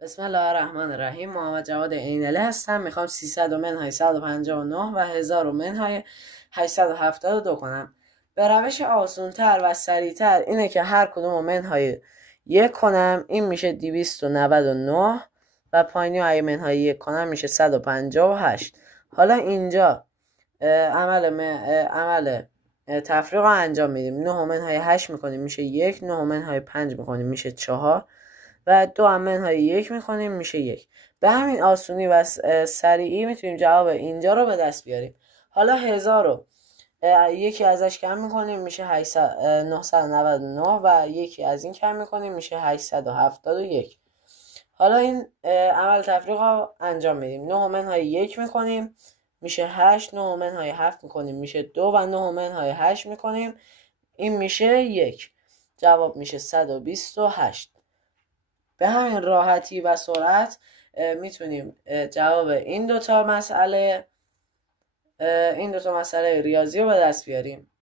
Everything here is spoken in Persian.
بسم الله الرحمن الرحیم. محمد جواد عینلی هستم. میخوام 300 و منهای 159 و 1000 و منهای 872 کنم. به روش آسونتر و سریعتر اینه که هر کدوم منهای یک کنم. این میشه 299 و پایینی و منهای یک کنم میشه 158. حالا اینجا عمل تفریق رو انجام میدیم. 9 و منهای 8 میکنیم میشه 1، 9 و منهای 5 میکنیم میشه 4 و 2 منهای 1 میکنیم میشه 1. به همین آسونی و سریعی میتونیم جواب اینجا رو به دست بیاریم. حالا 1000 رو یکی ازش کم میکنیم میشه 999 و یکی از این کم میکنیم میشه 871. حالا این عمل تفریق رو انجام میدیم. 9 منهای 1 میکنیم میشه 8، 9 منهای 7 میکنیم میشه 2 و 9 منهای 8 میکنیم این میشه 1. جواب میشه 128. به همین راحتی و سرعت میتونیم جواب این دوتا مسئله ریاضی رو به دست بیاریم.